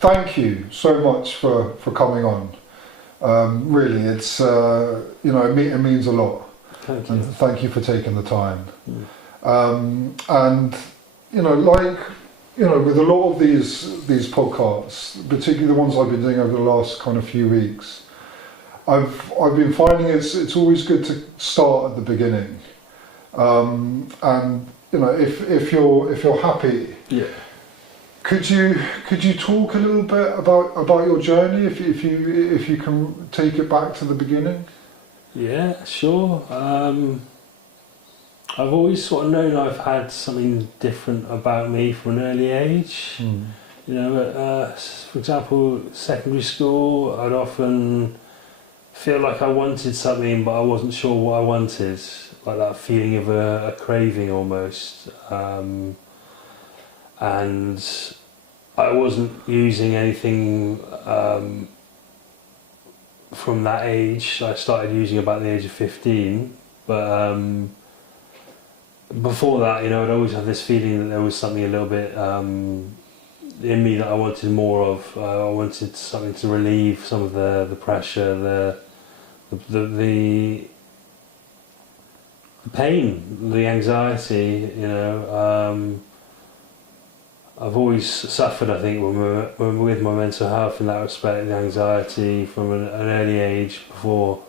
Thank you so much for coming on. Really, it's it means a lot. Thank you. And thank you for taking the time. Mm. And with a lot of these podcasts, particularly the ones I've been doing over the last kind of few weeks, I've been finding it's always good to start at the beginning. And if you're happy, Yeah. could you talk a little bit about your journey if you can take it back to the beginning? Yeah, sure. I've always sort of known I've had something different about me from an early age. Mm. You know, for example, secondary school, I'd often feel like I wanted something, but I wasn't sure what I wanted. Like that feeling of a craving almost. And I wasn't using anything from that age. I started using about the age of 15, but before that, I'd always have this feeling that there was something a little bit in me that I wanted more of. I wanted something to relieve some of the pressure, the pain, the anxiety. I've always suffered, I think, with my mental health in that respect, the anxiety from an early age. Before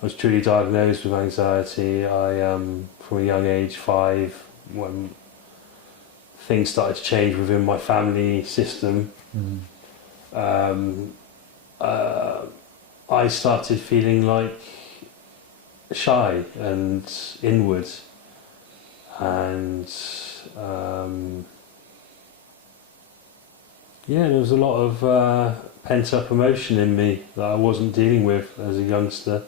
I was truly diagnosed with anxiety, from a young age, 5, when things started to change within my family system, I started feeling like shy and inward, and there was a lot of pent-up emotion in me that I wasn't dealing with as a youngster.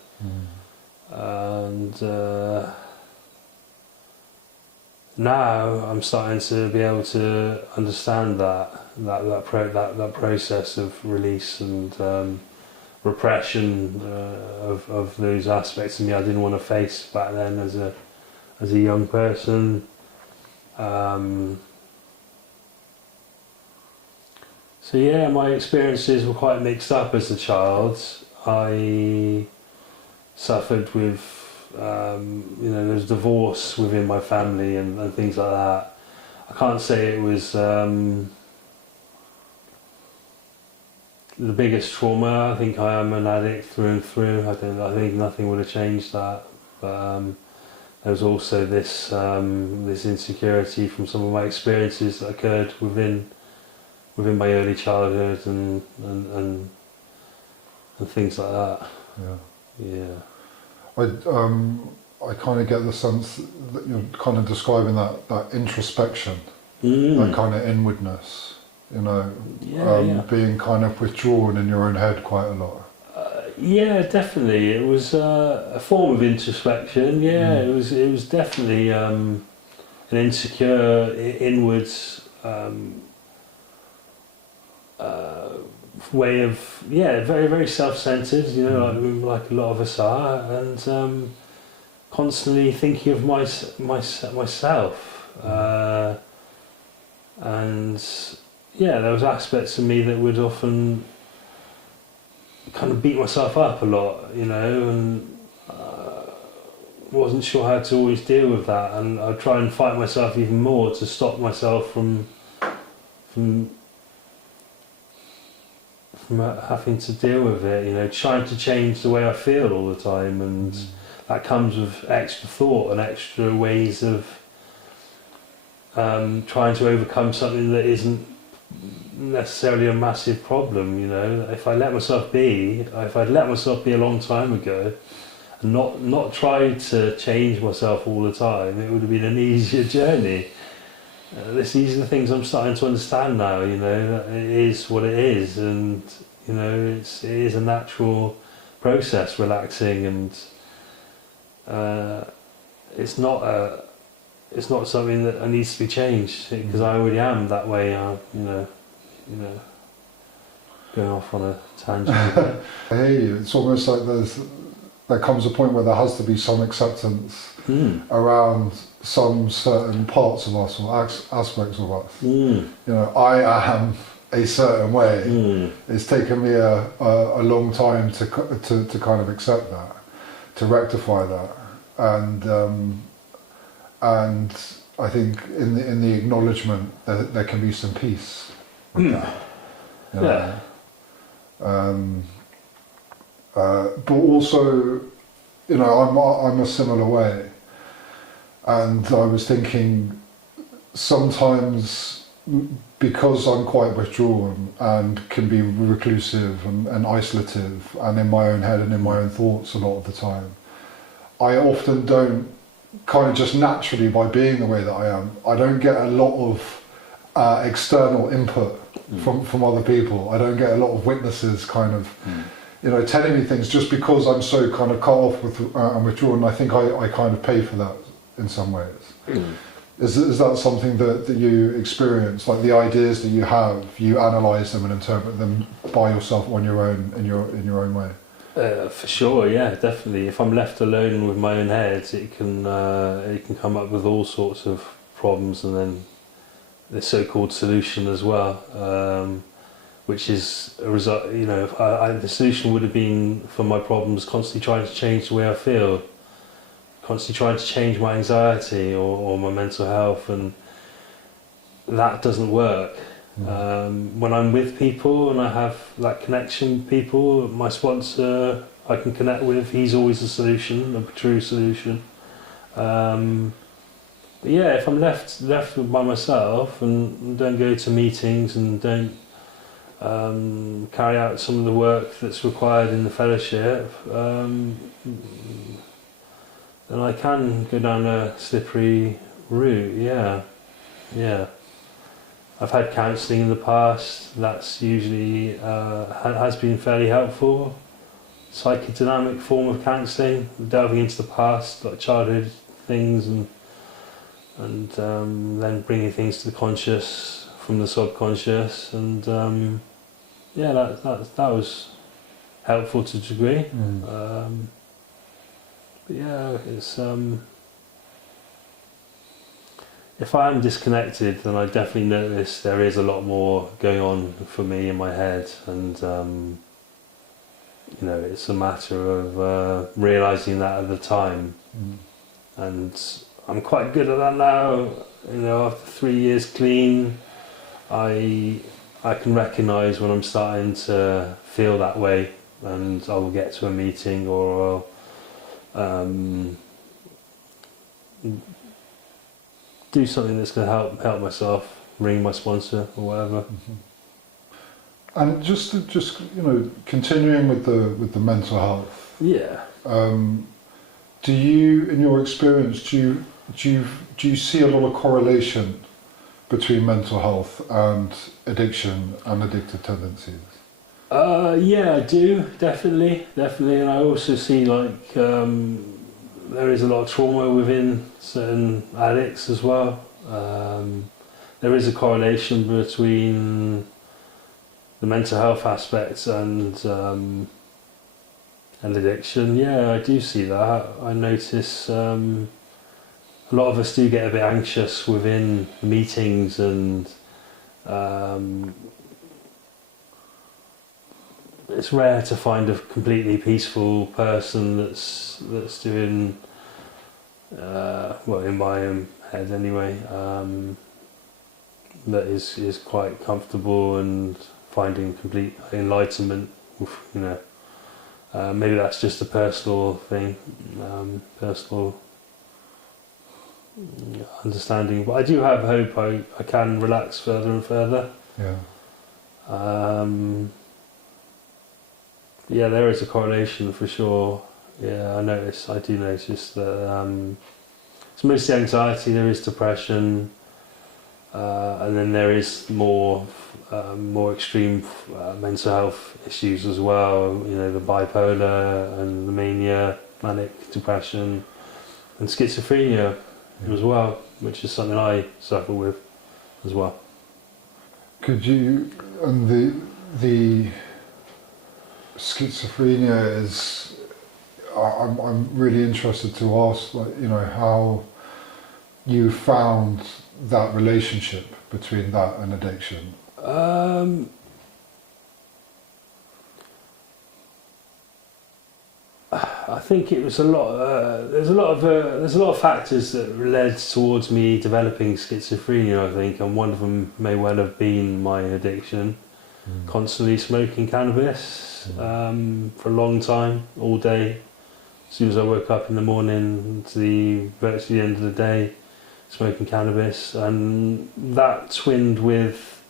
And now I'm starting to be able to understand that process of release and repression of those aspects of me I didn't want to face back then as a young person. So yeah, my experiences were quite mixed up as a child. I suffered with, there was divorce within my family and things like that. I can't say it was the biggest trauma. I think I am an addict through and through. I think nothing would have changed that. But there was also this insecurity from some of my experiences that occurred within my early childhood and things like that. Yeah. I kind of get the sense that you're kind of describing that introspection, that kind of inwardness, being kind of withdrawn in your own head quite a lot. Yeah, definitely. It was a form of introspection. Yeah, it was definitely an insecure, inwards way of very, very self-centered, like a lot of us are, and constantly thinking of myself, and there was aspects of me that would often kind of beat myself up a lot, and wasn't sure how to always deal with that, and I'd try and fight myself even more to stop myself from having to deal with it, trying to change the way I feel all the time, and that comes with extra thought and extra ways of trying to overcome something that isn't necessarily a massive problem. If I'd let myself be a long time ago and not tried to change myself all the time, it would have been an easier journey. These are the things I'm starting to understand now, that it is what it is, and it is a natural process, relaxing, and it's not something that needs to be changed, because I already am that way. Going off on a tangent. I hear you. It's almost like there comes a point where there has to be some acceptance around some certain parts of us or aspects of us. I am a certain way. It's taken me a long time to kind of accept that, to rectify that, and I think in the acknowledgement that there can be some peace with that. You know? But also, you know, I'm a similar way, and I was thinking sometimes, because I'm quite withdrawn and can be reclusive and isolative and in my own head and in my own thoughts a lot of the time, I often don't, kind of just naturally by being the way that I am, I don't get a lot of external input from other people. I don't get a lot of witnesses kind of, you know, telling me things, just because I'm so kind of cut off with and withdrawn. I think I kind of pay for that in some ways. Is that something that you experience? Like the ideas that you have, you analyse them and interpret them by yourself on your own, in your own way? For sure, yeah, definitely. If I'm left alone with my own head, it can come up with all sorts of problems, and then the so-called solution as well, which is a result. You know, the solution would have been for my problems constantly trying to change the way I feel, constantly trying to change my anxiety or my mental health, and that doesn't work. When I'm with people and I have that connection with people, my sponsor I can connect with, he's always a solution, a true solution. But yeah, if I'm left by myself and don't go to meetings and don't carry out some of the work that's required in the fellowship, then I can go down a slippery route. Yeah. I've had counselling in the past. That's usually has been fairly helpful. Psychodynamic form of counselling, delving into the past, like childhood things, and then bringing things to the conscious from the subconscious, and that was helpful to a degree. But yeah, it's if I am disconnected, then I definitely notice there is a lot more going on for me in my head, and you know, it's a matter of realising that at the time. And I'm quite good at that now. You know, after 3 years clean, I can recognise when I'm starting to feel that way, and I will get to a meeting or do something that's going to help myself, ring my sponsor or whatever. And just you know, continuing with the mental health. Yeah. Do you, in your experience, do you see a lot of correlation between mental health and addiction and addictive tendencies? Yeah, I do, definitely, and I also see like there is a lot of trauma within certain addicts as well. There is a correlation between the mental health aspects and addiction. Yeah, I do see that. I notice a lot of us do get a bit anxious within meetings, and it's rare to find a completely peaceful person that's doing well, in my own head anyway, that is quite comfortable and finding complete enlightenment. You know, maybe that's just a personal thing, personal understanding. But I do have hope. I can relax further and further. Yeah. Yeah, there is a correlation for sure. Yeah, I do notice that it's mostly anxiety, there is depression, and then there is more extreme mental health issues as well. You know, the bipolar and the mania, manic depression, and schizophrenia as well, which is something I suffer with as well. Could you, and the schizophrenia is, I'm really interested to ask, like, you know, how you found that relationship between that and addiction. I think it was a lot. There's a lot of factors that led towards me developing schizophrenia. I think, and one of them may well have been my addiction. Constantly smoking cannabis for a long time, all day. As soon as I woke up in the morning to the virtually the end of the day, smoking cannabis, and that twinned with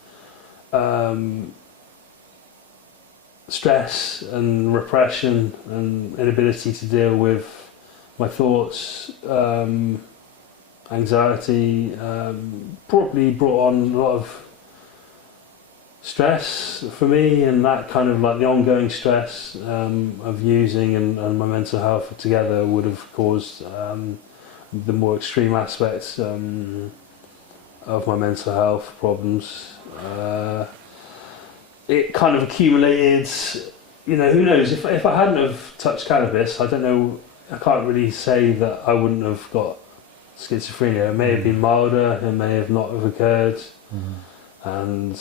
stress and repression and inability to deal with my thoughts, anxiety, probably brought on a lot of stress for me, and that kind of like the ongoing stress of using and my mental health together would have caused the more extreme aspects of my mental health problems. It kind of accumulated, who knows, if I hadn't have touched cannabis, I don't know, I can't really say that I wouldn't have got schizophrenia. It may have been milder, it may have not have occurred. And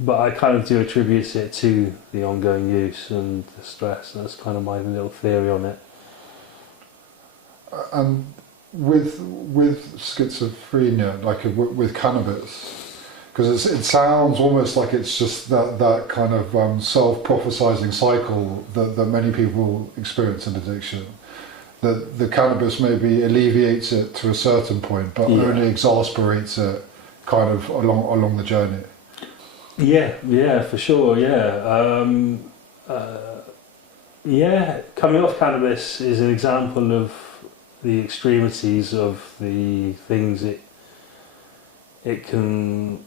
but I kind of do attribute it to the ongoing use and the stress. That's kind of my little theory on it. And with schizophrenia, like with cannabis, because it sounds almost like it's just that kind of self-prophesizing cycle that many people experience in addiction. That the cannabis maybe alleviates it to a certain point, but only exasperates it kind of along the journey. Yeah, for sure. Coming off cannabis is an example of the extremities of the things it can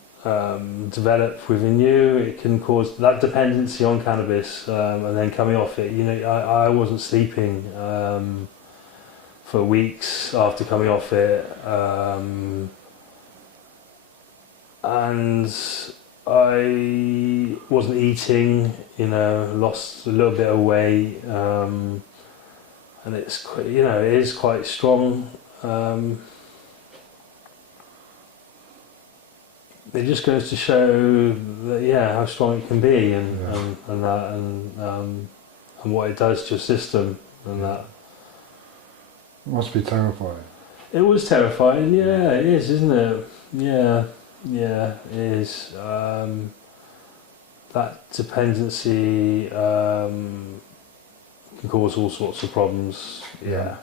develop within you. It can cause that dependency on cannabis, and then coming off it. I wasn't sleeping for weeks after coming off it. And I wasn't eating, lost a little bit of weight, and it's quite, it is quite strong. It just goes to show that how strong it can be, and what it does to your system, and that. It must be terrifying. It was terrifying. Yeah, it is, isn't it? Yeah. Yeah, it is. That dependency can cause all sorts of problems. Yeah.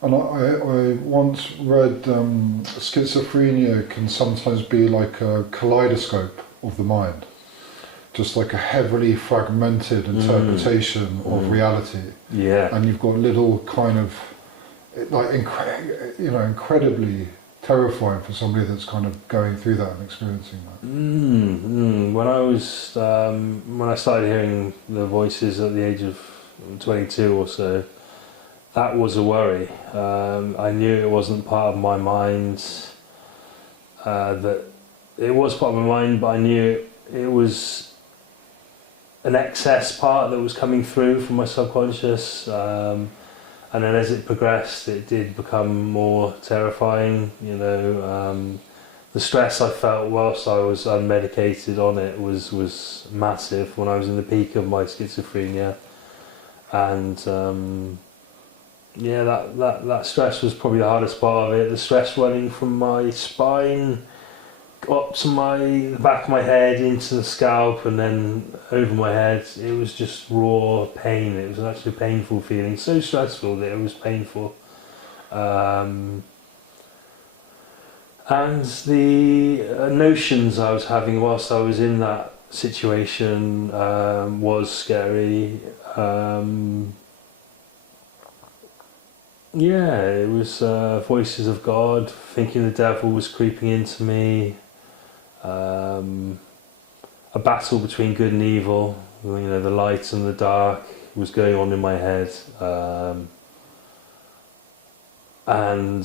And I once read schizophrenia can sometimes be like a kaleidoscope of the mind, just like a heavily fragmented interpretation of reality. Yeah. And you've got little kind of like incredibly terrifying for somebody that's kind of going through that and experiencing that. When I started hearing the voices at the age of 22 or so, that was a worry. I knew it wasn't part of my mind, that it was part of my mind, but I knew it was an excess part that was coming through from my subconscious. And then as it progressed, it did become more terrifying. The stress I felt whilst I was unmedicated on it was massive when I was in the peak of my schizophrenia, and that stress was probably the hardest part of it. The stress running from my spine up to the back of my head into the scalp and then over my head. It was just raw pain. It was actually a painful feeling, so stressful that it was painful. And the notions I was having whilst I was in that situation was scary. It was voices of God, thinking the devil was creeping into me. A battle between good and evil, the light and the dark was going on in my head, and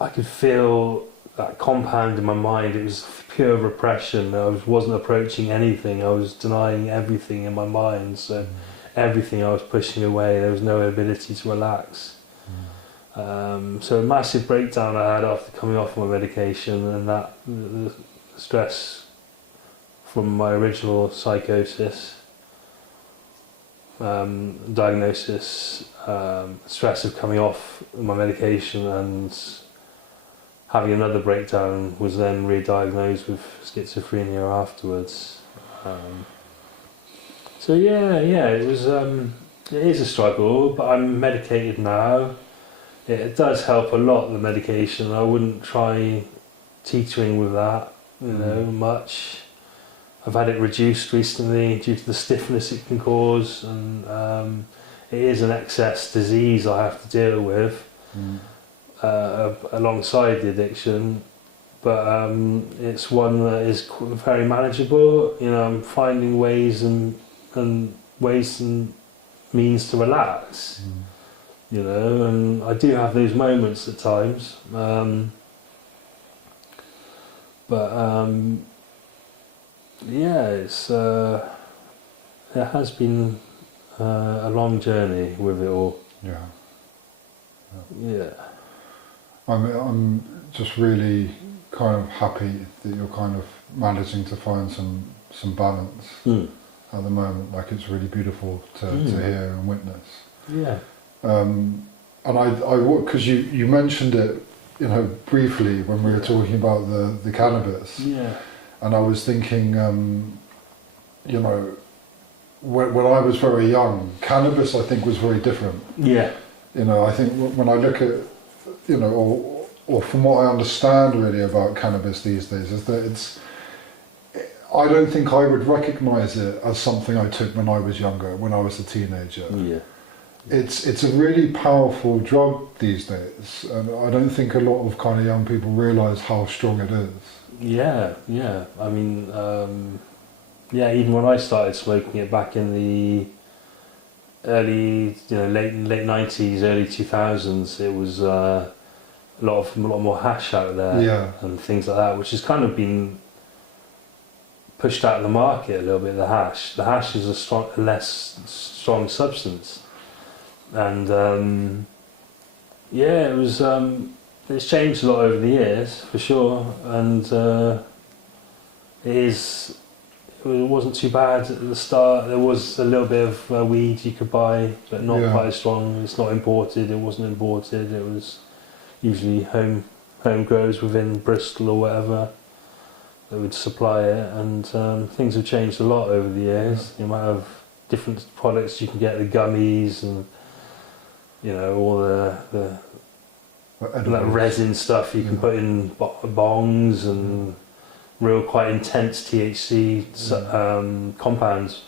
I could feel that compound in my mind. It was pure repression. I wasn't approaching anything. I was denying everything in my mind. So everything I was pushing away. There was no ability to relax. So a massive breakdown I had after coming off my medication, and that stress from my original psychosis, diagnosis, stress of coming off my medication and having another breakdown, was then re-diagnosed with schizophrenia afterwards. So it was. It is a struggle, but I'm medicated now. It does help a lot, the medication. I wouldn't try teetering with that, much. I've had it reduced recently due to the stiffness it can cause, and it is an excess disease I have to deal with alongside the addiction. But it's one that is very manageable. I'm finding ways and means to relax. And I do have those moments at times. It has been a long journey with it all. Yeah. I'm just really kind of happy that you're kind of managing to find some balance at the moment. Like, it's really beautiful to hear and witness. Yeah. And I because you mentioned it, briefly when we were talking about the cannabis. Yeah. And I was thinking, when I was very young, cannabis I think was very different. Yeah. I think when I look at, or from what I understand really about cannabis these days, is that I don't think I would recognise it as something I took when I was younger, when I was a teenager. Yeah. It's a really powerful drug these days, and I don't think a lot of kind of young people realise how strong it is. Yeah. I mean, even when I started smoking it back in the early, late 90s, early 2000s, it was a lot more hash out there, and things like that, which has kind of been pushed out of the market a little bit. The hash is a less strong substance, and it was. It's changed a lot over the years, for sure, and it wasn't too bad at the start. There was a little bit of weed you could buy, but not quite as strong. It's not imported. It wasn't imported. It was usually home grows within Bristol or whatever that would supply it, and things have changed a lot over the years. The amount of different products you can get, the gummies and all the that resin stuff you can put in bongs and real quite intense THC compounds.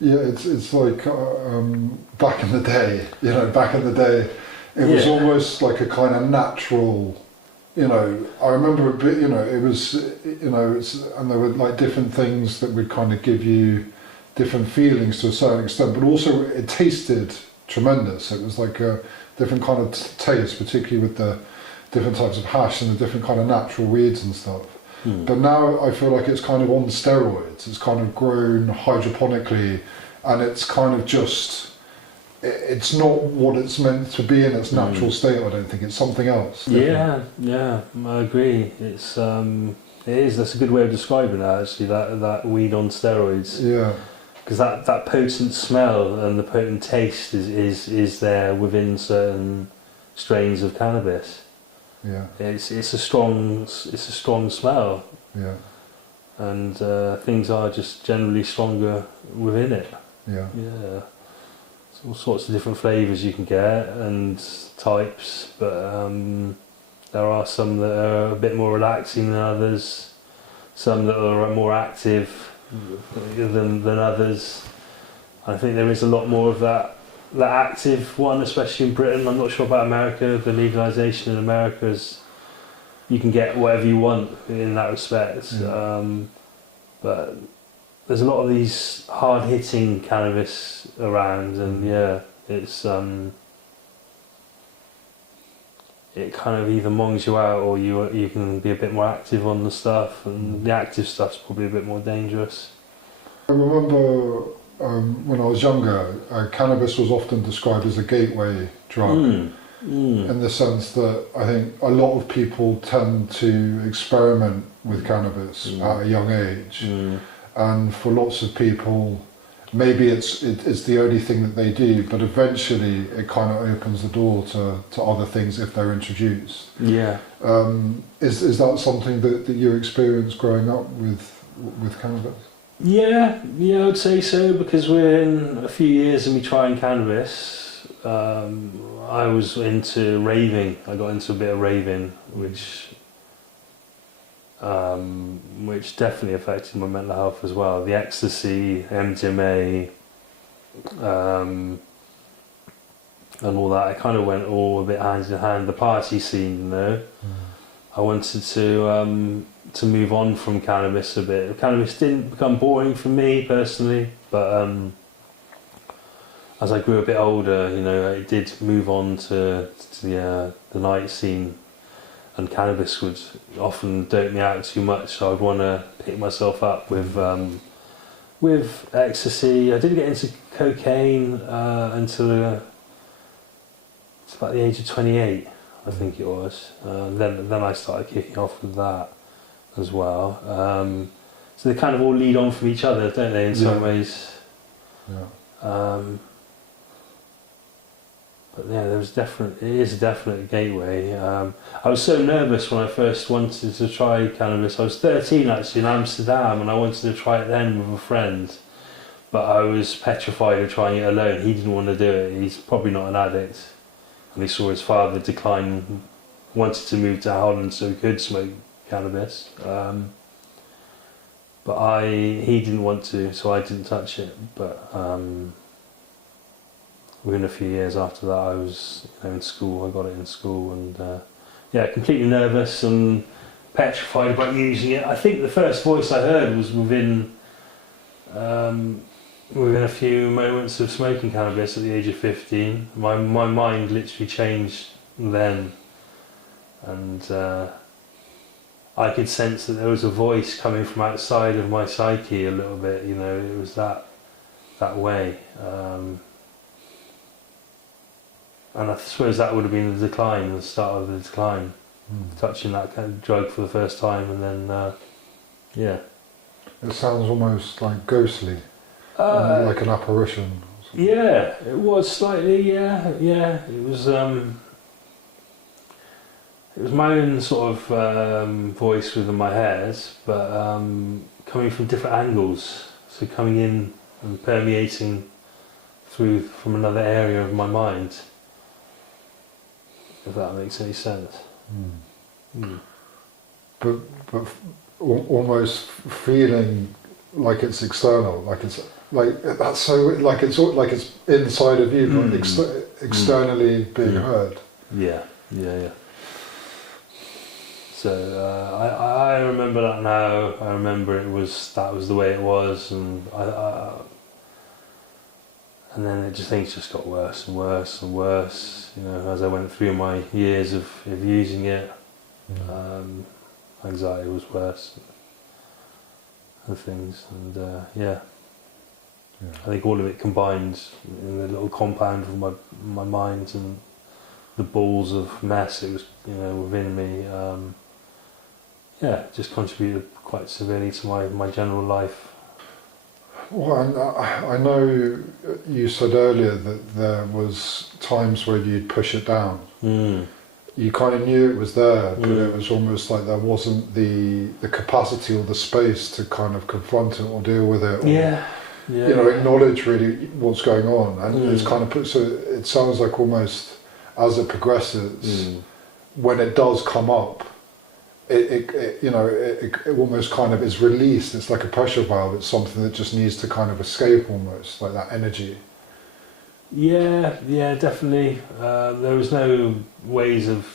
It's like back in the day. It was almost like a kind of natural. I remember a bit. It was. And there were like different things that would kind of give you different feelings to a certain extent, but also it tasted tremendous. It was like a different kind of taste, particularly with the different types of hash and the different kind of natural weeds and stuff. But now I feel like it's kind of on steroids. It's kind of grown hydroponically, and it's kind of just, it's not what it's meant to be in its natural state. I don't think it's something else. Different. Yeah, I agree. It is. That's a good way of describing it, actually. That weed on steroids. Yeah. Because that potent smell and the potent taste is there within certain strains of cannabis. Yeah. It's a strong smell. Yeah. And things are just generally stronger within it. Yeah. Yeah. There's all sorts of different flavours you can get and types, but there are some that are a bit more relaxing than others, some that are more active than others. I think there is a lot more of that active one, especially in Britain. I'm not sure about America. The legalisation in America is, you can get whatever you want in that respect. But there's a lot of these hard-hitting cannabis around, and it's it kind of either mongs you out, or you can be a bit more active on the stuff, and the active stuff's probably a bit more dangerous. I remember when I was younger, cannabis was often described as a gateway drug. in the sense that I think a lot of people tend to experiment with cannabis at a young age, and for lots of people, maybe it's the only thing that they do, but eventually it kind of opens the door to other things if they're introduced. Yeah. Is that something that you experienced growing up with cannabis? Yeah, I would say so, because we're in a few years of me trying cannabis. I was into raving. I got into a bit of raving, which definitely affected my mental health as well. The ecstasy, MDMA, and all that. It kind of went all a bit hand in hand. The party scene, you know. I wanted to move on from cannabis a bit. Cannabis didn't become boring for me personally, but as I grew a bit older, you know, it did move on to the night scene, and cannabis would often dope me out too much, so I'd want to pick myself up with ecstasy. I didn't get into cocaine until about the age of 28, I think it was. Then I started kicking off with that as well. So they kind of all lead on from each other, don't they, in some ways? Yeah. But yeah, it is a definite gateway. I was so nervous when I first wanted to try cannabis. I was 13 actually in Amsterdam, and I wanted to try it then with a friend. But I was petrified of trying it alone. He didn't want to do it. He's probably not an addict. And he saw his father decline, wanted to move to Holland so he could smoke cannabis. But he didn't want to, so I didn't touch it. But within a few years after that, I was in school. I got it in school, and completely nervous and petrified about using it. I think the first voice I heard was within a few moments of smoking cannabis at the age of 15. My mind literally changed then, and I could sense that there was a voice coming from outside of my psyche a little bit. You know, it was that way. And I suppose that would have been the decline, the start of the decline, touching that kind of drug for the first time, and then, It sounds almost like ghostly, like an apparition. Yeah, it was slightly, yeah. It was my own sort of voice within my head, but coming from different angles, so coming in and permeating through from another area of my mind. If that makes any sense. But almost feeling like it's external, like it's inside of you, but externally being heard. Yeah. So I remember that now. I remember that was the way it was, and and then things just got worse and worse and worse. You know, as I went through my years of using it, anxiety was worse and things, and I think all of it combined in the little compound of my mind and the balls of mess it was, within me. Just contributed quite severely to my general life. Well, and I know you said earlier that there was times where you'd push it down. You kind of knew it was there, but it was almost like there wasn't the capacity or the space to kind of confront it or deal with it. Or, acknowledge really what's going on. And it's kind of so it sounds like almost as it progresses, when it does come up, it almost kind of is released. It's like a pressure valve. It's something that just needs to kind of escape, almost like that energy. Yeah, definitely. There was no ways of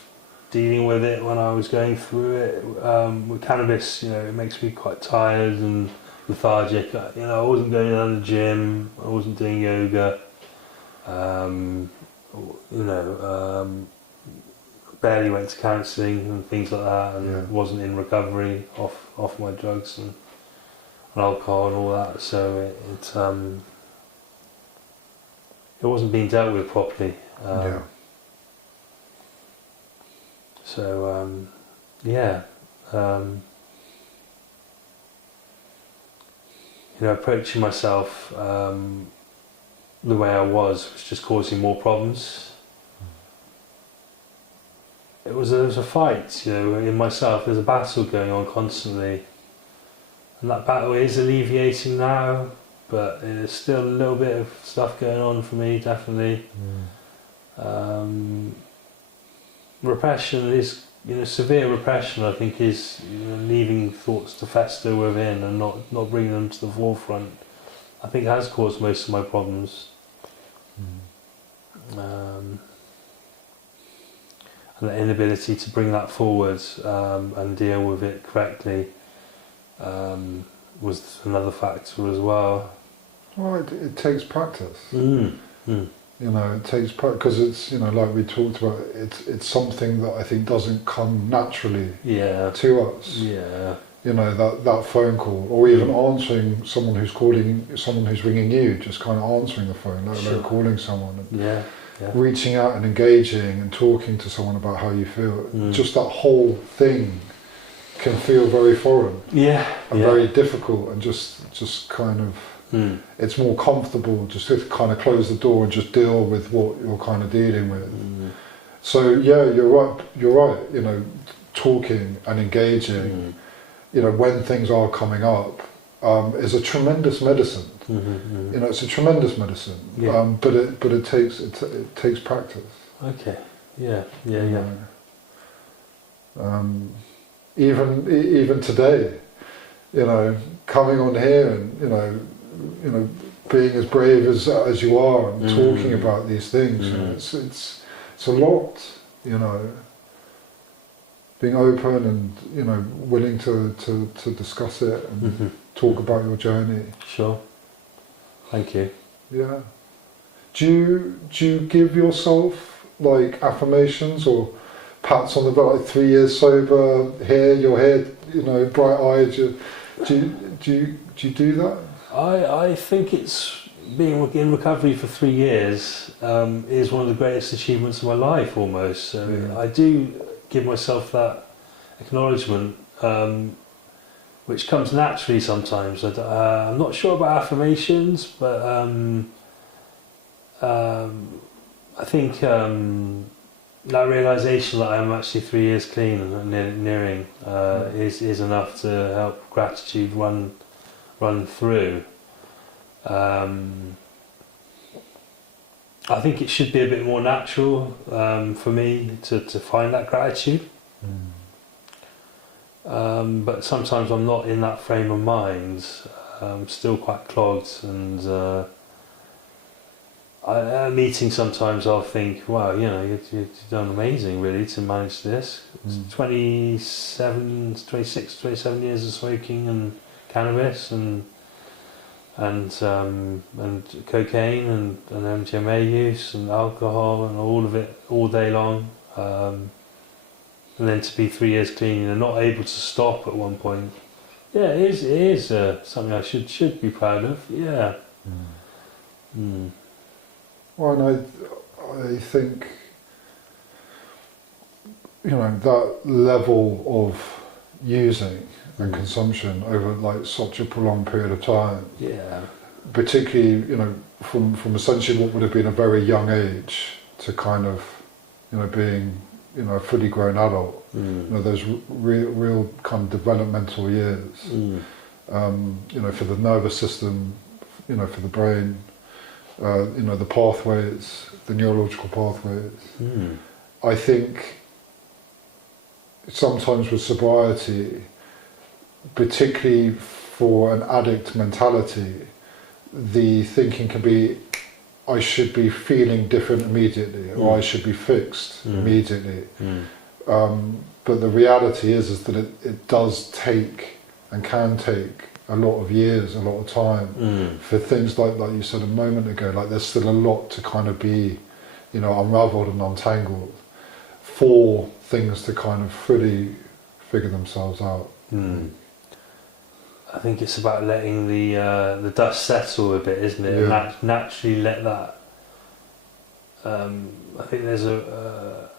dealing with it when I was going through it. With cannabis, it makes me quite tired and lethargic. I wasn't going down to the gym. I wasn't doing yoga. Barely went to counselling and things like that, and wasn't in recovery off my drugs and alcohol and all that. So it wasn't being dealt with properly. So yeah, approaching myself the way I was just causing more problems. It was a fight, in myself. There's a battle going on constantly, and that battle is alleviating now, but there's still a little bit of stuff going on for me, definitely. Repression is, severe repression, I think, is leaving thoughts to fester within and not bringing them to the forefront. I think has caused most of my problems. And the inability to bring that forward and deal with it correctly was another factor as well. Well, it takes practice. It takes practice because it's, like we talked about, it's something that I think doesn't come naturally to us. Yeah. That phone call, or even answering someone who's calling, someone who's ringing you, just kind of answering the phone, let alone calling someone. And reaching out and engaging and talking to someone about how you feel. Just that whole thing can feel very foreign. And very difficult, and just kind of it's more comfortable just to kind of close the door and just deal with what you're kind of dealing with. So you're right, talking and engaging, when things are coming up, is a tremendous medicine. It's a tremendous medicine. But it takes practice. Okay. Yeah. Even today, coming on here and being as brave as you are and talking about these things, it's a lot, being open and willing to discuss it and talk about your journey. Sure. Thank you. Yeah. Do you give yourself like affirmations or pats on the back, like 3 years sober, your head, bright eyed? Do you do that? I think it's being in recovery for 3 years is one of the greatest achievements of my life, almost. So I do give myself that acknowledgement, which comes naturally sometimes. I'm not sure about affirmations, but I think that realisation that I'm actually 3 years clean and nearing is enough to help gratitude run through. I think it should be a bit more natural for me to find that gratitude. But sometimes I'm not in that frame of mind. I'm still quite clogged, and at a meeting sometimes I'll think, wow, you've done amazing really to manage this. 27 years of smoking and cannabis and cocaine and MDMA use and alcohol and all of it all day long, and then to be 3 years clean and not able to stop at one point. It is something I should be proud of. Well, and I think that level of using and consumption over like such a prolonged period of time. Particularly, from essentially what would have been a very young age to kind of, being, a fully grown adult. Those real kind of developmental years. For the nervous system, for the brain, the pathways, the neurological pathways. I think sometimes with sobriety, particularly for an addict mentality, the thinking can be, I should be feeling different immediately, or I should be fixed immediately. But the reality is that it does take and can take a lot of years, a lot of time for things like you said a moment ago. Like there's still a lot to kind of be, unravelled and untangled for things to kind of fully figure themselves out. I think it's about letting the dust settle a bit, isn't it? And naturally let that. I think there's a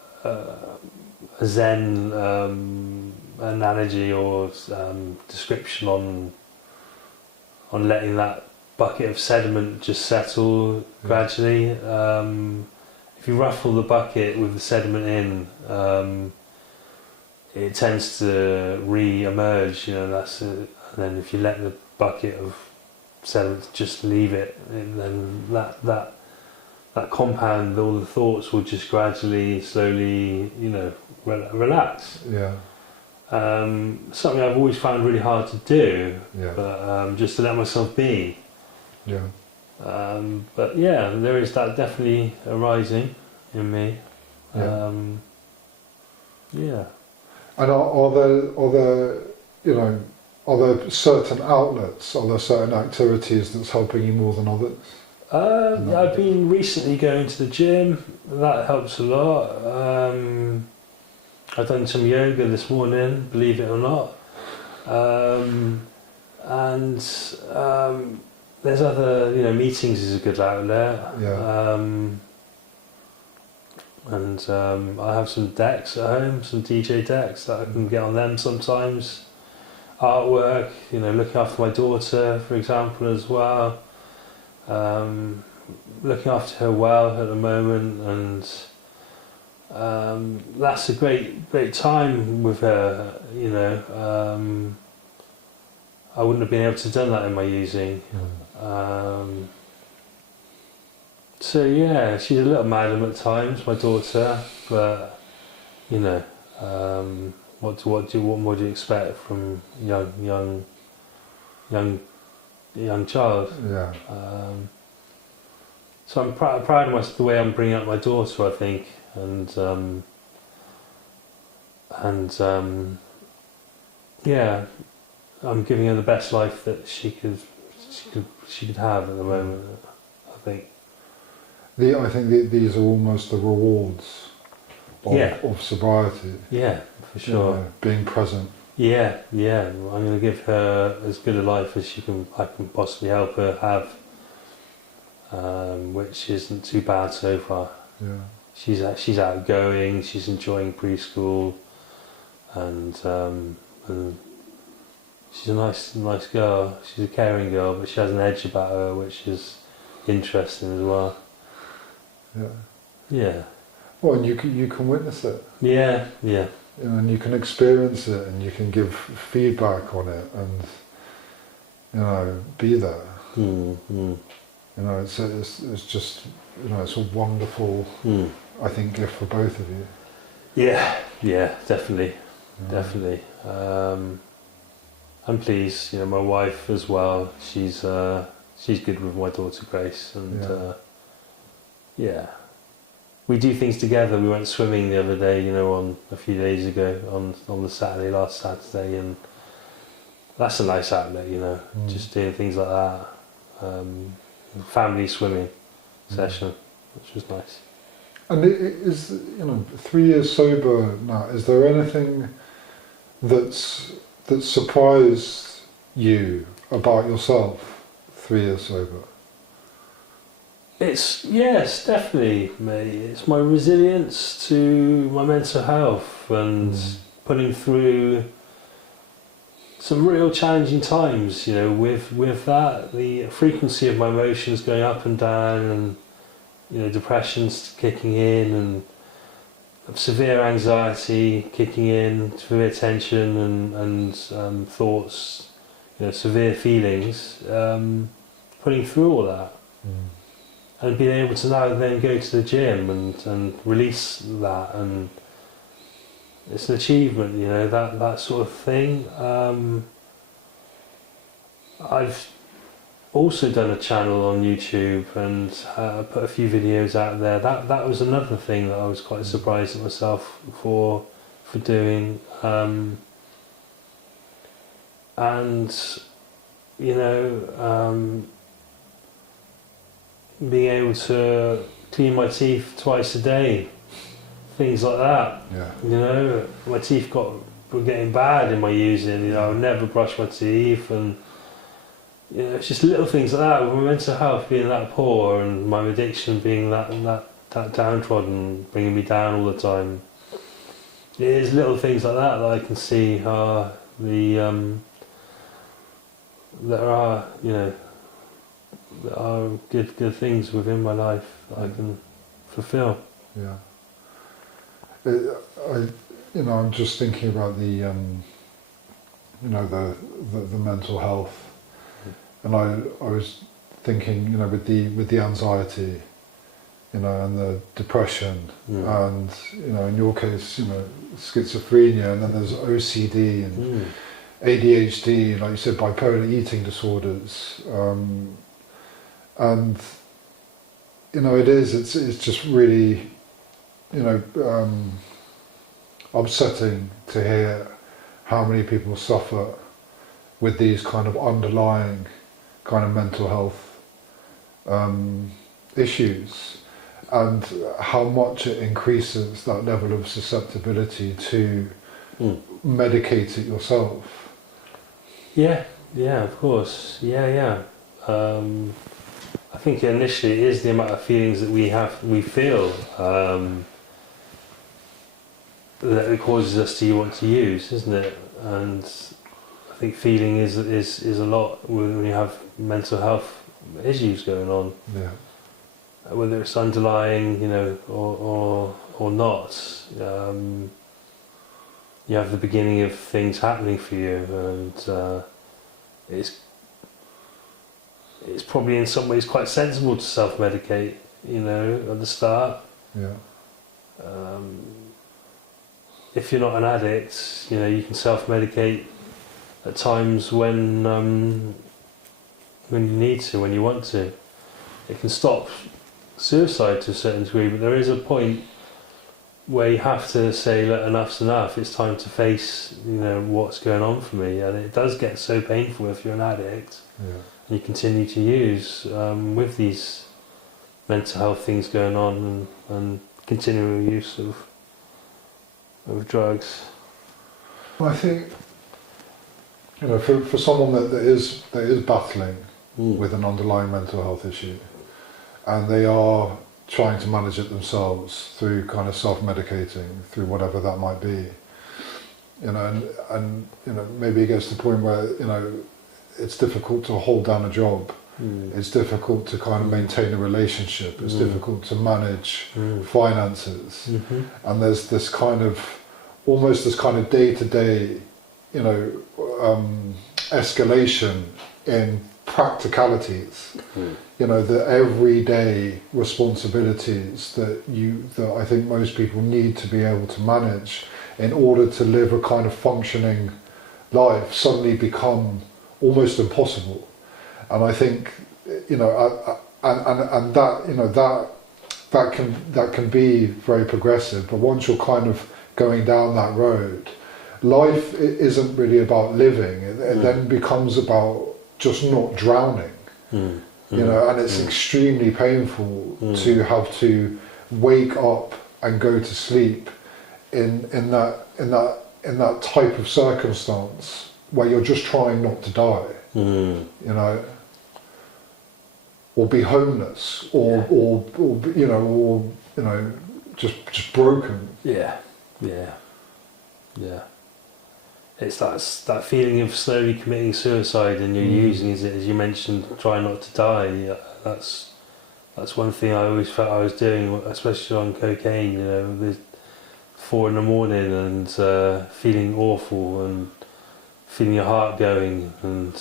a Zen analogy or description on letting that bucket of sediment just settle gradually. If you ruffle the bucket with the sediment in, it tends to re-emerge. That's it. And then if you let the bucket of sediment just leave it, then that compound, all the thoughts will just gradually, slowly, relax. Yeah. Something I've always found really hard to do, Yeah. but just to let myself be. Yeah. But yeah, there is that definitely arising in me. Yeah. Yeah. And are there certain outlets, are there certain activities that's helping you more than others? I've been recently going to the gym. That helps a lot. I've done some yoga this morning, believe it or not. And there's other, meetings is a good outlet. Yeah. And I have some decks at home, some DJ decks that I can get on them sometimes. Artwork, looking after my daughter, for example, as well. Looking after her well at the moment, and that's a great time with her. I wouldn't have been able to done that in my using. So yeah, she's a little madam at times, my daughter, but what more do you expect from young child? Yeah. So I'm proud of the way I'm bringing up my daughter, I think, and yeah, I'm giving her the best life that she could have at the moment, I think. I think these are almost the rewards of sobriety. Yeah, for sure. Being present. Yeah. I'm going to give her as good a life as I can possibly help her have, which isn't too bad so far. Yeah. She's outgoing. She's enjoying preschool, and she's a nice girl. She's a caring girl, but she has an edge about her, which is interesting as well. Yeah. Yeah. Well, and you can witness it. Yeah. And you can experience it, and you can give feedback on it, and be there. Mm. It's just it's a wonderful, I think, gift for both of you. Yeah, definitely. I'm pleased. My wife as well. She's good with my daughter Grace, and yeah. We do things together. We went swimming the other day, on a few days ago, on the last Saturday, and that's a nice outlet, just doing things like that. Family swimming session, which was nice. And it is, 3 years sober now. Is there anything that surprised you about yourself 3 years sober? Yes, definitely, mate. It's my resilience to my mental health and putting through some real challenging times, with that, the frequency of my emotions going up and down, and, depression's kicking in, and severe anxiety kicking in, severe tension and thoughts, severe feelings, putting through all that. And being able to now then go to the gym and release that, and it's an achievement, that sort of thing. I've also done a channel on YouTube and put a few videos out there. That was another thing that I was quite surprised at myself for doing. Being able to clean my teeth twice a day, things like that. Yeah. My teeth were getting bad in my using. I would never brush my teeth, and it's just little things like that. With my mental health being that poor, and my addiction being that downtrodden, bringing me down all the time. it is little things like that I can see are there are, there are good things within my life that I can fulfill. Yeah. I'm just thinking about the mental health, and I was thinking, with the anxiety, and the depression, and in your case, schizophrenia, and then there's OCD and ADHD, like you said, bipolar eating disorders, and it's just really, upsetting to hear how many people suffer with these kind of underlying kind of mental health issues, and how much it increases that level of susceptibility to medicate it yourself. Yeah, of course. Yeah. I think initially it is the amount of feelings that we feel that it causes us to want to use, isn't it? And I think feeling is a lot when you have mental health issues going on. Yeah. Whether it's underlying, or not. You have the beginning of things happening for you, and it's probably in some ways quite sensible to self-medicate, at the start. Yeah. If you're not an addict, you can self-medicate at times when you need to, when you want to. It can stop suicide to a certain degree, but there is a point where you have to say, look, enough's enough, it's time to face, what's going on for me. And it does get so painful if you're an addict, and you continue to use with these mental health things going on, and continual use of drugs. Well, I think, for someone that is battling with an underlying mental health issue, and they are trying to manage it themselves through kind of self-medicating, through whatever that might be, and maybe it gets to the point where, it's difficult to hold down a job, it's difficult to kind of maintain a relationship, it's difficult to manage finances, and there's this kind of, almost this kind of day-to-day, escalation in practicalities, the everyday responsibilities that I think most people need to be able to manage in order to live a kind of functioning life suddenly become almost impossible. And I think, and that can be very progressive, but once you're kind of going down that road, life isn't really about living. It then becomes about just not drowning. And it's extremely painful to have to wake up and go to sleep in that type of circumstance where you're just trying not to die, or be homeless, or just broken. Yeah. It's that feeling of slowly committing suicide, and you're using it, as you mentioned, trying not to die. That's one thing I always felt I was doing, especially on cocaine. There's 4 a.m. and feeling awful, and feeling your heart going, and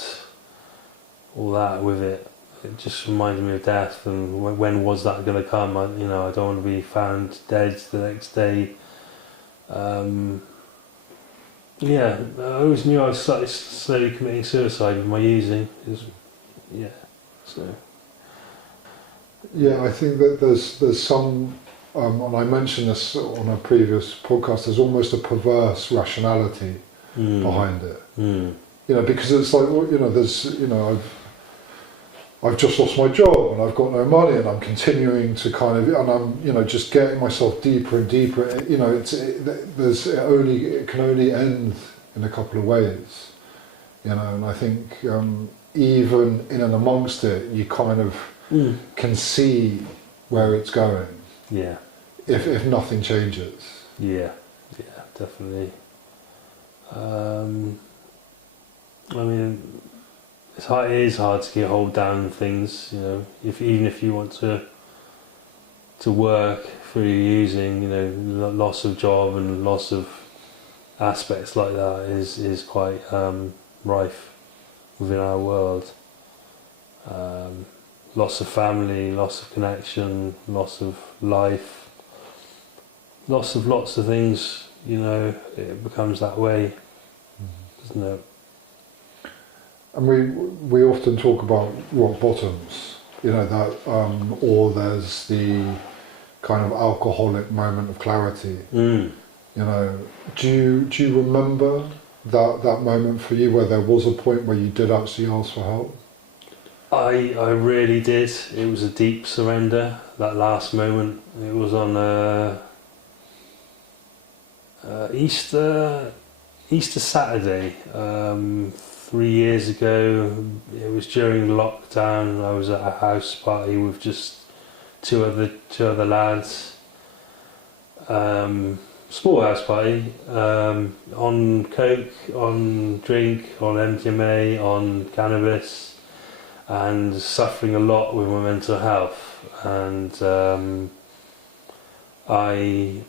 all that with it. It just reminded me of death, and when was that going to come? I don't want to be found dead the next day. I always knew I was slowly committing suicide with my using. Yeah, I think that there's some, and I mentioned this on a previous podcast, there's almost a perverse rationality behind it. Because it's like, there's, I've just lost my job and I've got no money, and I'm continuing to kind of, and I'm, just getting myself deeper and deeper. It can only end in a couple of ways, and I think even in and amongst it, you kind of can see where it's going. Yeah. If nothing changes. Yeah. definitely. I mean, it is hard to get hold down things, you know, even if you want to work through using, you know, loss of job and loss of aspects like that is quite rife within our world. Loss of family, loss of connection, loss of life, loss of lots of things, you know, it becomes that way, doesn't it? And we often talk about rock bottoms, you know, that or there's the kind of alcoholic moment of clarity. You know, do you remember that moment for you where there was a point where you did actually ask for help? I really did. It was a deep surrender, that last moment. It was on Easter Saturday, 3 years ago. It was during lockdown. I was at a house party with just two other lads. Small house party, on coke, on drink, on MDMA, on cannabis, and suffering a lot with my mental health. And I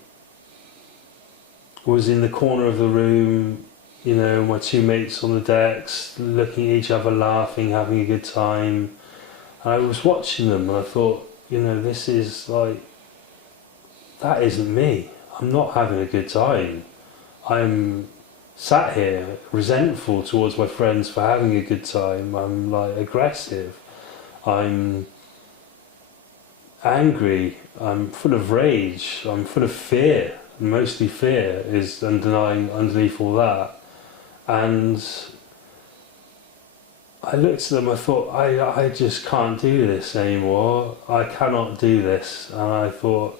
was in the corner of the room, you know, my two mates on the decks, looking at each other, laughing, having a good time. And I was watching them and I thought, you know, this is like, that isn't me. I'm not having a good time. I'm sat here resentful towards my friends for having a good time. I'm like aggressive. I'm angry. I'm full of rage. I'm full of fear. Mostly fear is underneath all that. And I looked at them, I thought, I just can't do this anymore. I cannot do this. And I thought,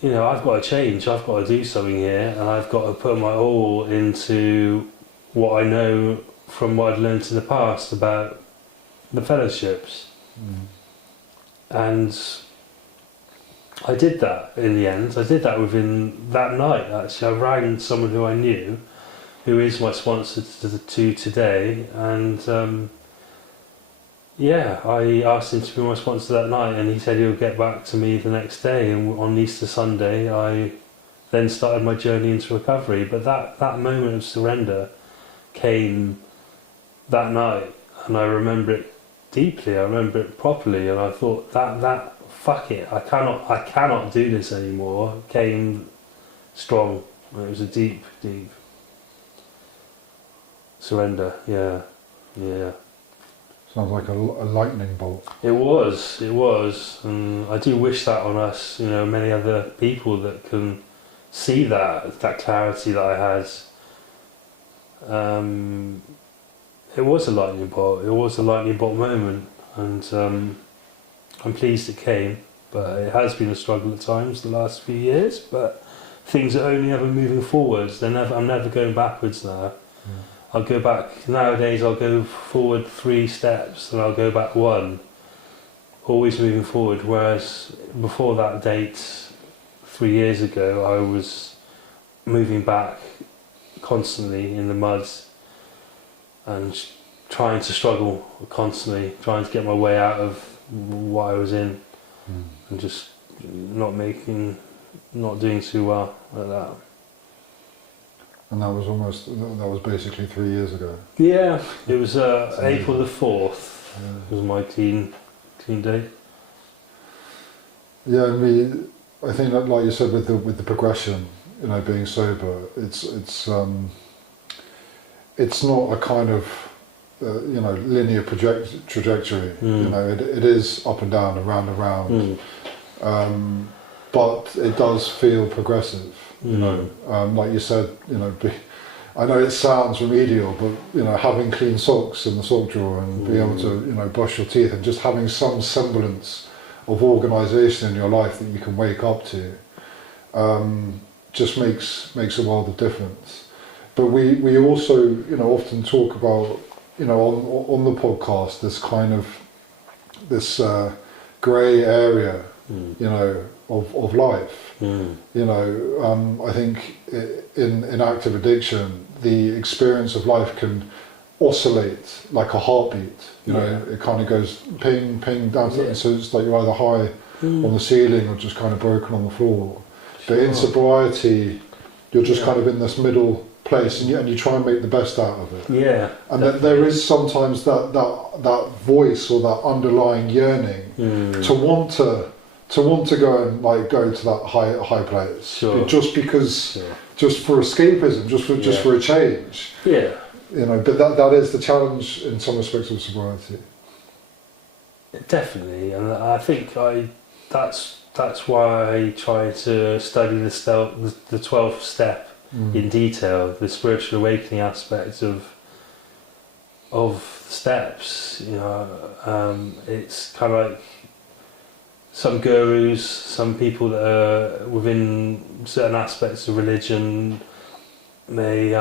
you know, I've got to change, I've got to do something here, and I've got to put my all into what I know from what I'd learned in the past about the fellowships. And I did that in the end. I did that within that night, actually. I rang someone who I knew, who is my sponsor to today, and yeah, I asked him to be my sponsor that night, and he said he'll get back to me the next day. And on Easter Sunday, I then started my journey into recovery. But that moment of surrender came that night, and I remember it deeply. I remember it properly, and I thought that fuck it, I cannot do this anymore. Came strong. It was a deep surrender. Yeah. Sounds like a lightning bolt. It was, and I do wish that on us, you know, many other people that can see that clarity that I had. It was a lightning bolt. It was a lightning bolt moment, and I'm pleased it came. But it has been a struggle at times the last few years. But things are only ever moving forwards. I'm never going backwards now. I'll go back, nowadays I'll go forward 3 steps and I'll go back 1, always moving forward, whereas before that date, 3 years ago, I was moving back constantly in the mud and trying to struggle constantly, trying to get my way out of what I was in, and just not doing too well like that. And that was basically 3 years ago. Yeah, it was April the 4th. Yeah. Was my clean date. Yeah, I think that, like you said, with the progression, you know, being sober, it's not a kind of you know, linear trajectory. You know, it is up and down, around and round. But it does feel progressive. You know, like you said, you know, I know it sounds remedial, but you know, having clean socks in the sock drawer and being able to, you know, brush your teeth and just having some semblance of organisation in your life that you can wake up to, just makes a world of difference. But we also, you know, often talk about, you know, on the podcast, this kind of this grey area you know, of life. You know, I think in active addiction, the experience of life can oscillate like a heartbeat. You know, it kind of goes ping, ping down to, and so it's like you're either high on the ceiling or just kind of broken on the floor. But in sobriety, you're just kind of in this middle place, and you try and make the best out of it. Yeah. And there is sometimes that voice or that underlying yearning to want to go and like go to that high place. Sure. Just because, just for escapism, just for a change. Yeah. You know, but that is the challenge in some respects of sobriety. Definitely, and I think that's why I try to study the 12th step in detail, the spiritual awakening aspects of steps. You know, it's kind of like some gurus, some people that are within certain aspects of religion, they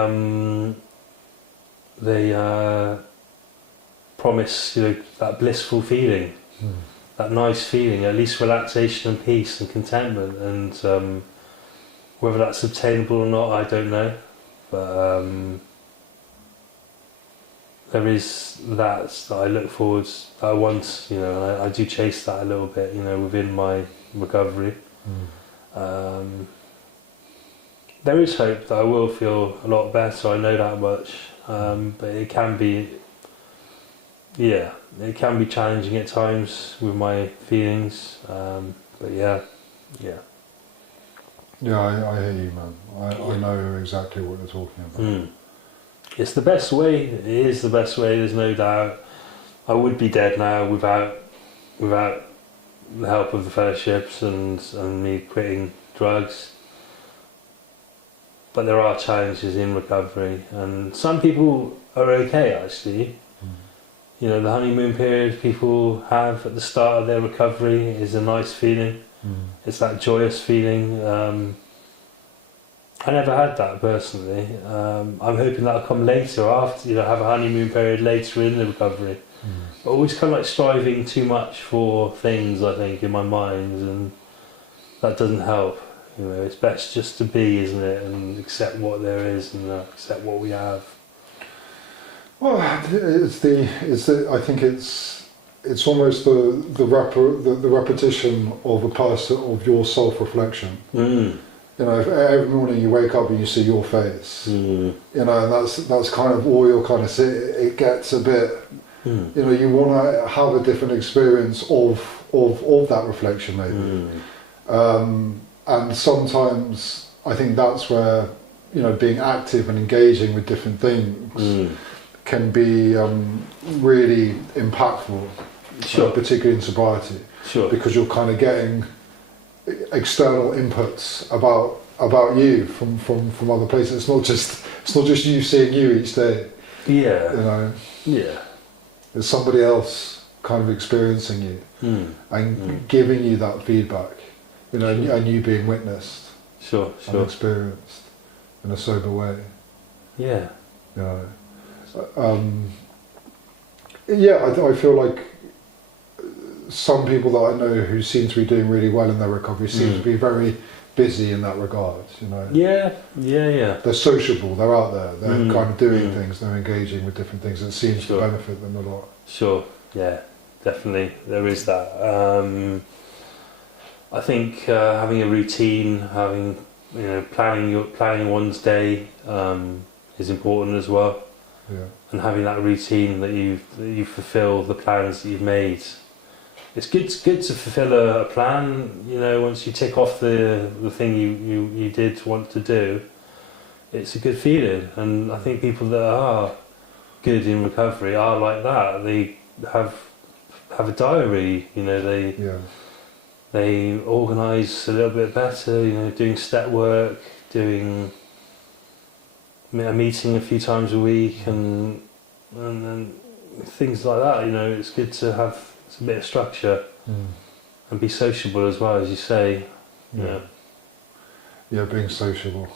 promise, you know, that blissful feeling, that nice feeling, at least relaxation and peace and contentment, and whether that's obtainable or not, I don't know, but there is that I look forward, that I want, you know, and I do chase that a little bit, you know, within my recovery. There is hope that I will feel a lot better, I know that much, but it can be, it can be challenging at times with my feelings, but yeah. Yeah, I hear you, man. I know exactly what you're talking about. It's the best way. It is the best way. There's no doubt. I would be dead now without the help of the fellowships and me quitting drugs. But there are challenges in recovery, and some people are okay actually. You know, the honeymoon period people have at the start of their recovery is a nice feeling. It's that joyous feeling. I never had that personally. I'm hoping that'll come later, after, you know, have a honeymoon period later in the recovery. But always kind of like striving too much for things, I think, in my mind, and that doesn't help. You know, it's best just to be, isn't it, and accept what there is and accept what we have. Well, I think it's almost the repetition of a person of your self-reflection. You know, if every morning you wake up and you see your face, you know, and that's kind of all you're kind of see. It gets a bit, you know, you want to have a different experience of that reflection maybe. And sometimes I think that's where, you know, being active and engaging with different things can be really impactful, particularly in sobriety, because you're kind of getting external inputs about you from other places. It's not just you seeing you each day. You know. It's somebody else kind of experiencing you and giving you that feedback. You know, and you being witnessed, and experienced in a sober way. You know. I feel like some people that I know who seem to be doing really well in their recovery seem to be very busy in that regard, you know. They're sociable, they're out there, they're kind of doing things, they're engaging with different things, it seems to benefit them a lot. Definitely, there is that. I think having a routine, having, you know, planning one's day is important as well. And having that routine that you fulfil the plans that you've made. It's good to fulfil a plan, you know, once you tick off the thing you did want to do. It's a good feeling, and I think people that are good in recovery are like that. They have a diary, you know, they organise a little bit better, you know, doing step work, doing a meeting a few times a week, and things like that. You know, it's good to have a bit of structure and be sociable as well, as you say. Being sociable.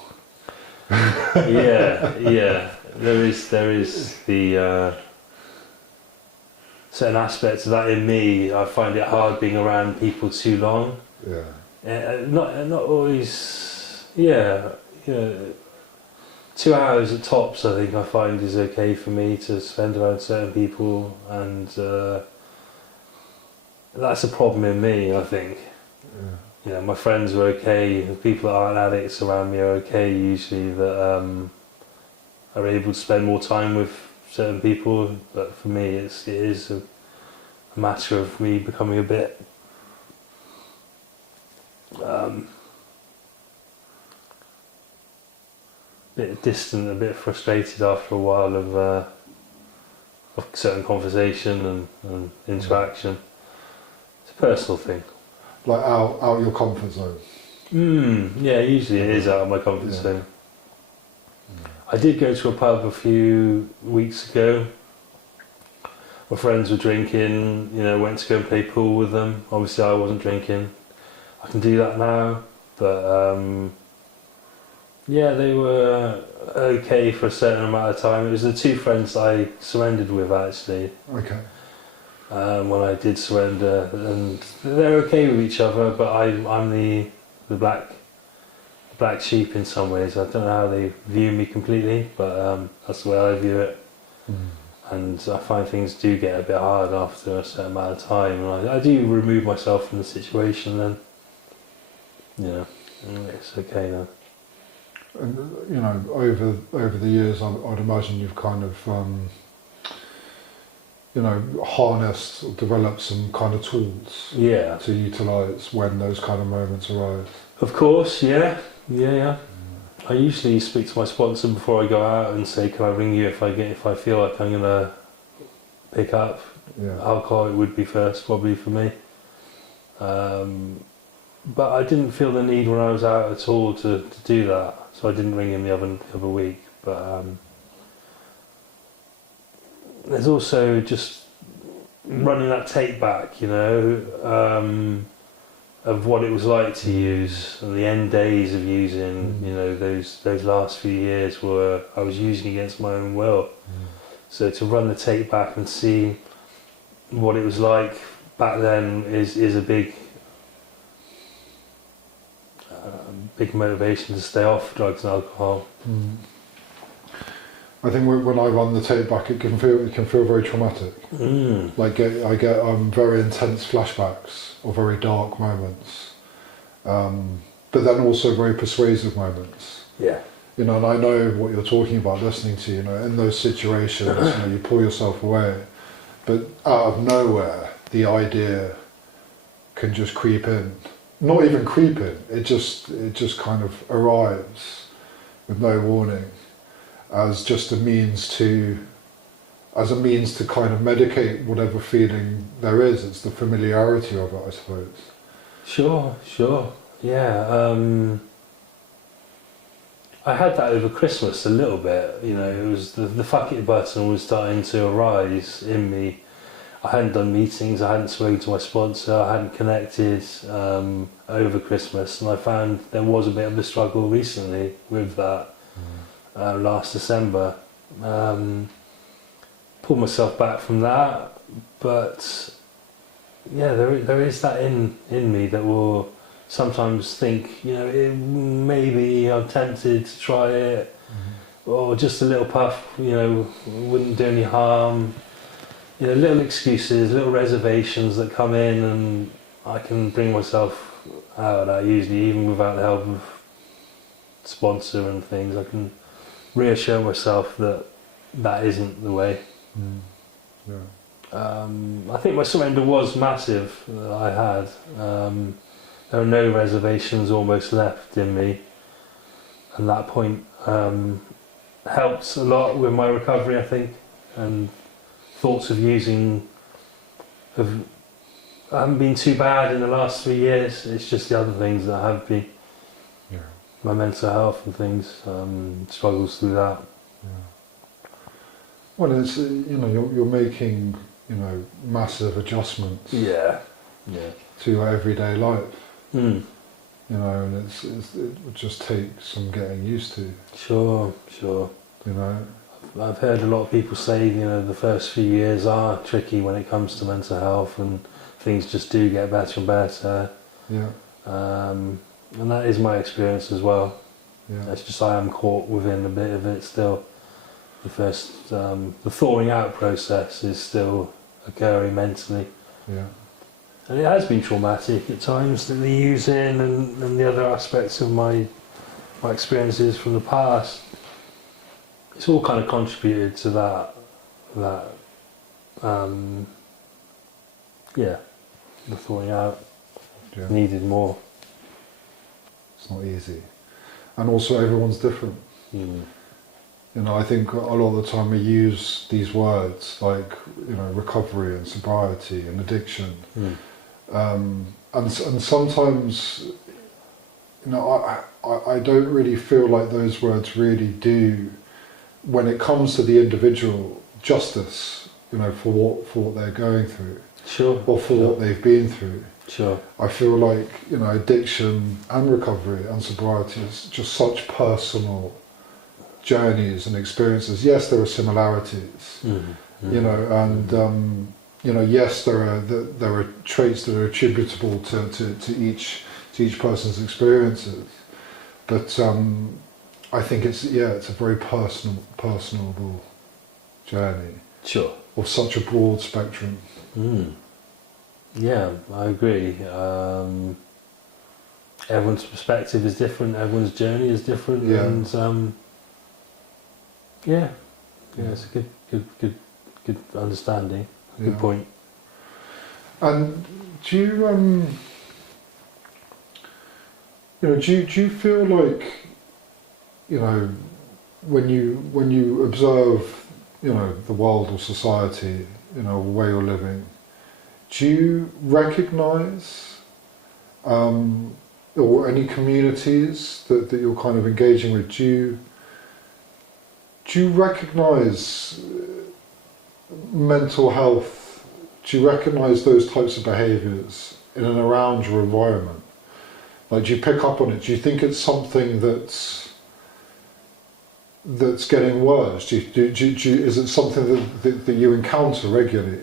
There is the certain aspects of that in me. I find it hard being around people too long. Not always. Yeah, 2 hours at tops. I think I find is okay for me to spend around certain people, and that's a problem in me. I think. My friends are okay. The people that aren't addicts around me are okay usually. That are able to spend more time with certain people. But for me, it is a matter of me becoming a bit distant, a bit frustrated after a while of certain conversation and interaction. It's a personal thing. Like out your comfort zone. Yeah, usually it is out of my comfort zone. I did go to a pub a few weeks ago. My friends were drinking, went to go and play pool with them. Obviously I wasn't drinking. I can do that now, but they were okay for a certain amount of time. It was the two friends I surrendered with actually. Okay. When I did surrender, and they're okay with each other, but I'm the black sheep in some ways. I don't know how they view me completely, but that's the way I view it. And I find things do get a bit hard after a certain amount of time, and I do remove myself from the situation then. It's okay then. And over the years, I'd imagine you've kind of harnessed or developed some kind of tools to utilise when those kind of moments arise. Of course, yeah. I usually speak to my sponsor before I go out and say, "Can I ring you if I feel like I'm gonna pick up?" Alcohol, it would be first probably for me. But I didn't feel the need when I was out at all to do that, so I didn't ring him the other week. But there's also just running that tape back, of what it was like to use, and the end days of using, those last few years where I was using against my own will. So to run the tape back and see what it was like back then is a big motivation to stay off drugs and alcohol. I think when I run the tape back, it can feel very traumatic. Like I get very intense flashbacks or very dark moments, but then also very persuasive moments. Yeah. And I know what you're talking about. Listening to in those situations, you pull yourself away, but out of nowhere, the idea can just creep in. Not even creep in. It just kind of arrives with no warning. As just a means to kind of medicate whatever feeling there is. It's the familiarity of it, I suppose. Sure, yeah. I had that over Christmas a little bit. It was the fuck it button was starting to arise in me. I hadn't done meetings, I hadn't spoken to my sponsor, I hadn't connected over Christmas, and I found there was a bit of a struggle recently with that. Last December, pulled myself back from that, but there is that in me that will sometimes think, maybe I'm tempted to try it, or just a little puff, wouldn't do any harm. Little excuses, little reservations that come in, and I can bring myself out of that usually, even without the help of sponsor and things. I can reassure myself that isn't the way. I think my surrender was massive that I had. There are no reservations almost left in me, and that point helped a lot with my recovery, I think, and thoughts of using haven't been too bad in the last 3 years. It's just the other things that have been. My mental health and things, struggles through that. Well, it's you're making massive adjustments. To your everyday life. And it would just take some getting used to. Sure. I've heard a lot of people say, the first few years are tricky when it comes to mental health, and things just do get better and better. Yeah. And that is my experience as well. Yeah. It's just I am caught within a bit of it still. The first, the thawing out process is still occurring mentally. Yeah. And it has been traumatic at times, the using and the other aspects of my experiences from the past. It's all kind of contributed to that the thawing out. Yeah. Needed more. It's not easy. And also everyone's different. I think a lot of the time we use these words like, recovery and sobriety and addiction. And sometimes, I don't really feel like those words really do, when it comes to the individual, justice, for what they're going through. Sure. Or for what they've been through. Sure. I feel like, addiction and recovery and sobriety is just such personal journeys and experiences. Yes, there are similarities, and yes, there are traits that are attributable to each person's experiences, but I think it's a very personable journey. Sure. Of such a broad spectrum. Yeah, I agree. Everyone's perspective is different. Everyone's journey is different, and it's a good understanding. Good point. And do you feel like, when you observe, the world or society, where you're living, do you recognise, or any communities that you're kind of engaging with, do you recognise mental health? Do you recognise those types of behaviours in and around your environment? Like, do you pick up on it? Do you think it's something that's getting worse? Is it something that you encounter regularly?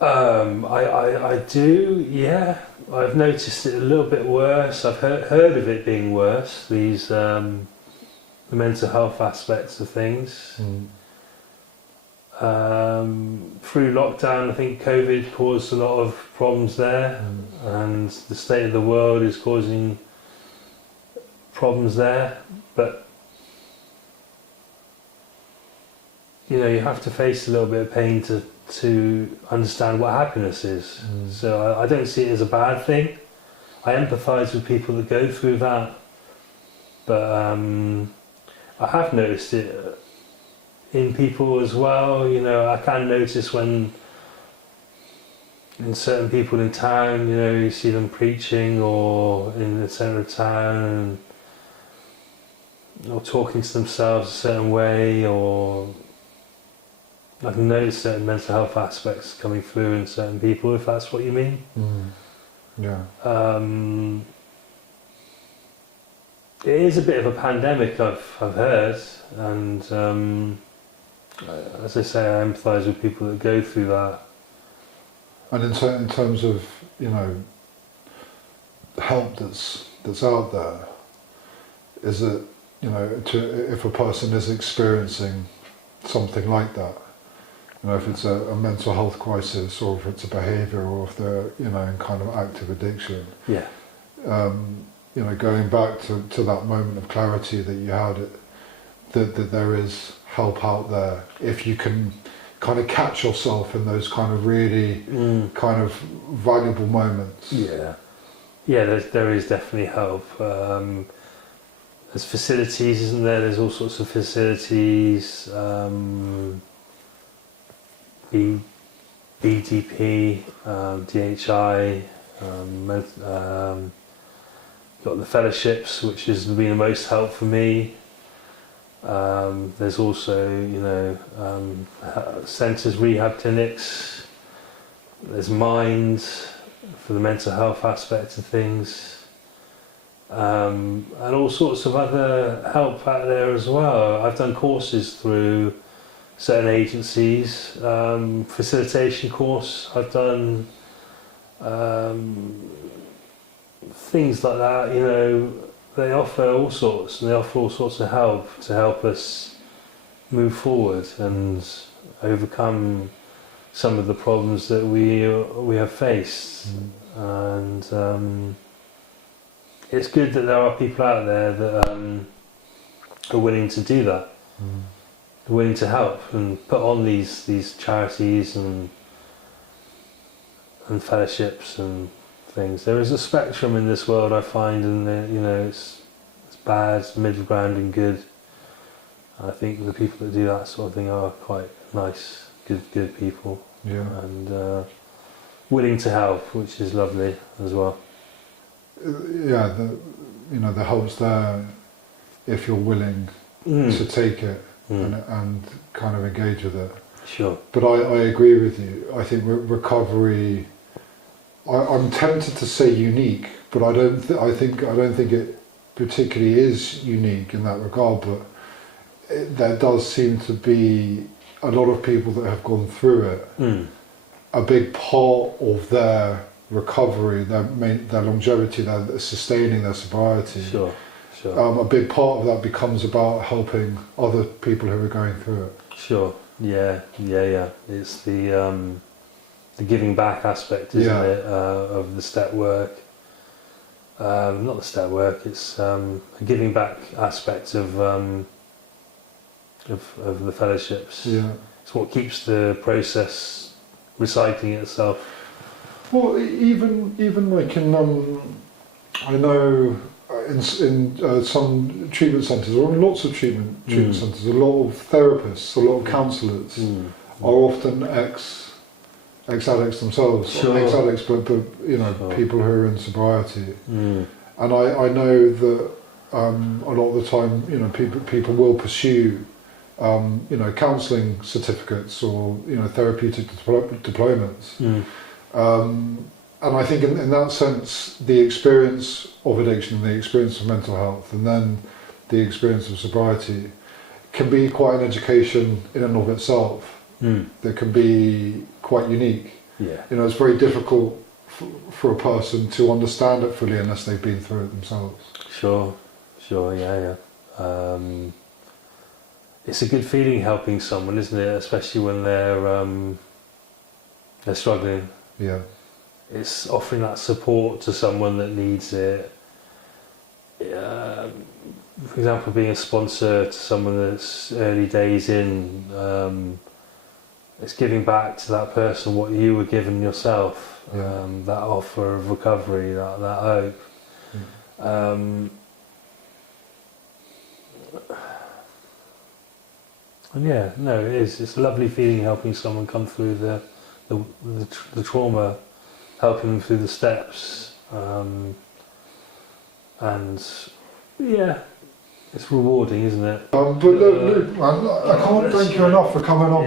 I do, yeah. I've noticed it a little bit worse. I've heard of it being worse, these the mental health aspects of things. Through lockdown, I think COVID caused a lot of problems there, and the state of the world is causing problems there. But you have to face a little bit of pain to understand what happiness is. So I don't see it as a bad thing. I empathise with people that go through that, but I have noticed it in people as well. I can notice when in certain people in town, you see them preaching or in the centre of town, or talking to themselves a certain way, or I can notice certain mental health aspects coming through in certain people, if that's what you mean. Yeah. It is a bit of a pandemic, I've heard, and as I say, I empathise with people that go through that. And in terms of help that's out there, is it if a person is experiencing something like that, if it's a mental health crisis, or if it's a behaviour, or if they're in kind of active addiction, going back to that moment of clarity that you had, that there is help out there if you can kind of catch yourself in those kind of really kind of valuable moments. There is definitely help. There's facilities, isn't there? There's all sorts of facilities. BDP, DHI, got the fellowships, which has been the most help for me. There's also, centres, rehab clinics. There's Mind for the mental health aspect of things, and all sorts of other help out there as well. I've done courses through certain agencies, facilitation course I've done, things like that. You know, they offer all sorts, and they offer all sorts of help to help us move forward and overcome some of the problems that we have faced. And it's good that there are people out there that are willing to do that, are willing to help and put on these charities and fellowships and things. There is a spectrum in this world, I find, and you know, it's bad, middle ground, and good. I think the people that do that sort of thing are quite nice, good people, and willing to help, which is lovely as well. Yeah, the help's there if you're willing to take it and kind of engage with it. Sure. But I agree with you. I think recovery. I'm tempted to say unique, but I don't think it particularly is unique in that regard. But there does seem to be a lot of people that have gone through it. A big part of their recovery, their longevity, their sustaining their sobriety. Sure. A big part of that becomes about helping other people who are going through it. Sure. Yeah. It's the giving back aspect, isn't it, of the step work. Not the step work. It's a giving back aspect of the fellowships. Yeah. It's what keeps the process recycling itself. Well, even like in I know in some treatment centres, or in lots of treatment centres, a lot of therapists, a lot of counsellors are often ex-addicts themselves, ex-addicts, but you know, people who are in sobriety. And I know that a lot of the time, you know, people will pursue you know, counselling certificates or, you know, therapeutic diplomas. And I think in that sense, the experience of addiction, the experience of mental health, and then the experience of sobriety can be quite an education in and of itself. That can be quite unique. Yeah. You know, it's very difficult for a person to understand it fully unless they've been through it themselves. Sure, yeah. It's a good feeling helping someone, isn't it? Especially when they're struggling. Yeah. It's offering that support to someone that needs it. For example, being a sponsor to someone that's early days in, it's giving back to that person what you were given yourself. That offer of recovery, that hope. And yeah, no, it is. It's a lovely feeling helping someone come through the trauma, helping them through the steps, and yeah, it's rewarding, isn't it? But look, man, I can't thank you enough for coming on.